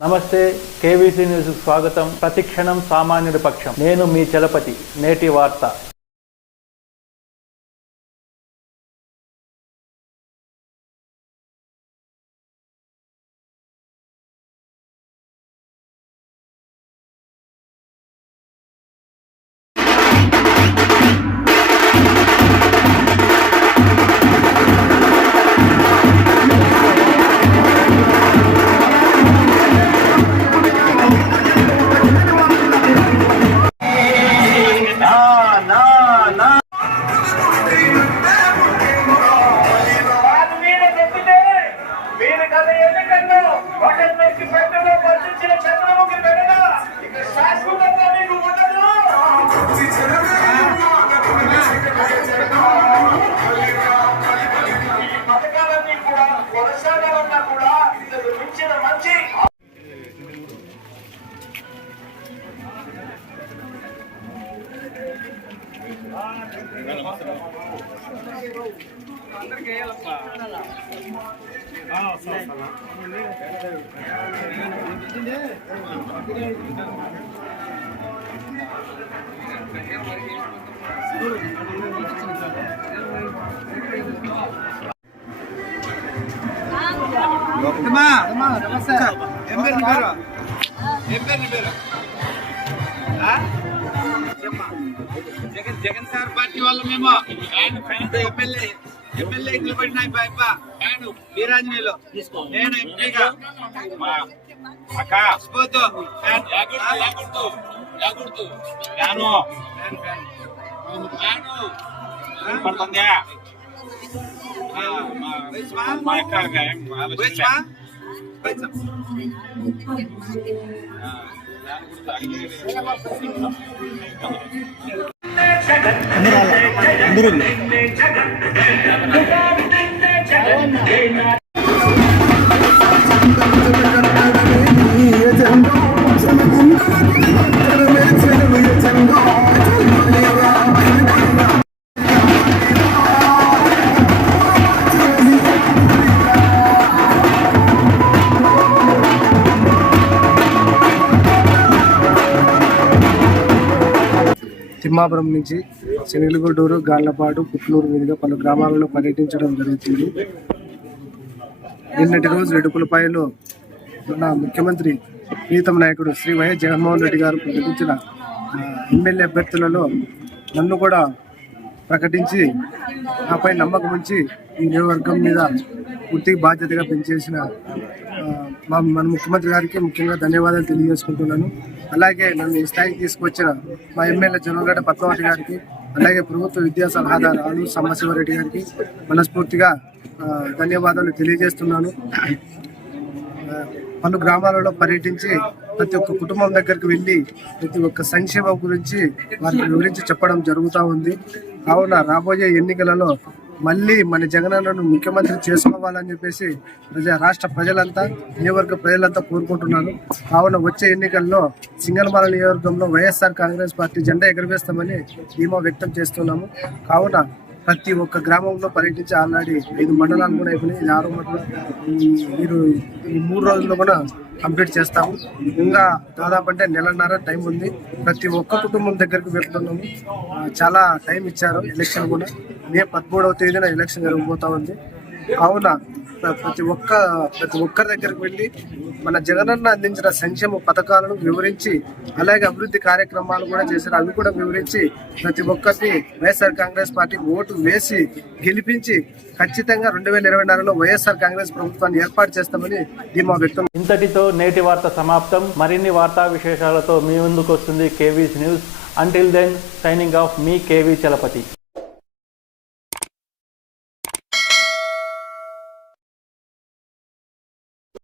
నమస్తే, KVC news స్వాగతం. ప్రతిక్షణం సామాన్యుడి పక్షం. నేను మీ చలపతి. నేటి వార్త. జగన్ సార్ పార్టీ వాళ్ళు మేము ఎమ్మెల్యే నిలబడినాయి వీరాంజనేయులు. నేను ఎంపీగా తిమ్మాపురం నుంచి శనిగుంటూరు, గాళ్లపాడు, పుట్లూరు మీదుగా పలు గ్రామాలలో పర్యటించడం జరుగుతుంది. నిన్నటి రోజు రెడ్డిపులపాయలో మన ముఖ్యమంత్రి ప్రీతం నాయకుడు శ్రీ వైఎస్ జగన్మోహన్ రెడ్డి గారు ప్రకటించిన ఎమ్మెల్యే అభ్యర్థులలో నన్ను కూడా ప్రకటించి నాపై నమ్మకం ఉంచి ఈ నియోజకవర్గం మీద పూర్తి బాధ్యతగా పెంచేసిన మన ముఖ్యమంత్రి గారికి ముఖ్యంగా ధన్యవాదాలు తెలియజేసుకుంటున్నాను. అలాగే నన్ను ఈ స్థాయికి తీసుకొచ్చిన మా ఎమ్మెల్యే జొన్నగడ్డ పద్మావతి గారికి, అలాగే ప్రభుత్వ విద్యా సలహాదారు ఆలూరు సాంబశివరెడ్డి గారికి మనస్ఫూర్తిగా ధన్యవాదాలు తెలియజేస్తున్నాను. పలు గ్రామాలలో పర్యటించి ప్రతి ఒక్క కుటుంబం దగ్గరికి వెళ్ళి ప్రతి ఒక్క సంక్షేమం గురించి వారికి వివరించి చెప్పడం జరుగుతూ ఉంది. కావున రాబోయే ఎన్నికలలో మళ్ళీ మన జగనన్నను ముఖ్యమంత్రి చేసుకోవాలని చెప్పేసి రాష్ట్ర ప్రజలంతా, నియోజకవర్గ ప్రజలంతా కోరుకుంటున్నారు. కావున వచ్చే ఎన్నికల్లో సింగనమల నియోజకవర్గంలో వైఎస్ఆర్ కాంగ్రెస్ పార్టీ జెండా ఎగురవేస్తామని ధీమా వ్యక్తం చేస్తున్నాము. కావున ప్రతి ఒక్క గ్రామంలో పర్యటించి ఆల్రెడీ 5 మండలాలు కూడా అయిపోయినాయి. ఇది 6వ మండలం. ఈ 3 రోజుల్లో కూడా కంప్లీట్ చేస్తాము. ఇంకా దాదాపు అంటే నెలన్నర టైం ఉంది. ప్రతి ఒక్క కుటుంబం దగ్గరికి వెళ్తున్నాము. చాలా టైం ఇచ్చారు. ఎలక్షన్ కూడా మే 13వ తేదీన ఎలక్షన్ జరగబోతా ఉంది. కావున ప్రతి ఒక్కరి దగ్గరికి వెళ్ళి మన జగనన్న అందించిన సంక్షేమ పథకాలను వివరించి, అలాగే అభివృద్ధి కార్యక్రమాలు కూడా చేశారు, అవి కూడా వివరించి ప్రతి ఒక్కరిని వైఎస్ఆర్ కాంగ్రెస్ పార్టీకి ఓటు వేసి గెలిపించి ఖచ్చితంగా 2024లో వైఎస్ఆర్ కాంగ్రెస్ ప్రభుత్వాన్ని ఏర్పాటు చేస్తామని ధీమా వ్యక్తం. ఇంతటితో నేటి వార్త సమాప్తం. మరిన్ని వార్తా విశేషాలతో మీ ముందుకు వస్తుంది KVC news. Until then, signing off, మీ కేవీ చలపతి.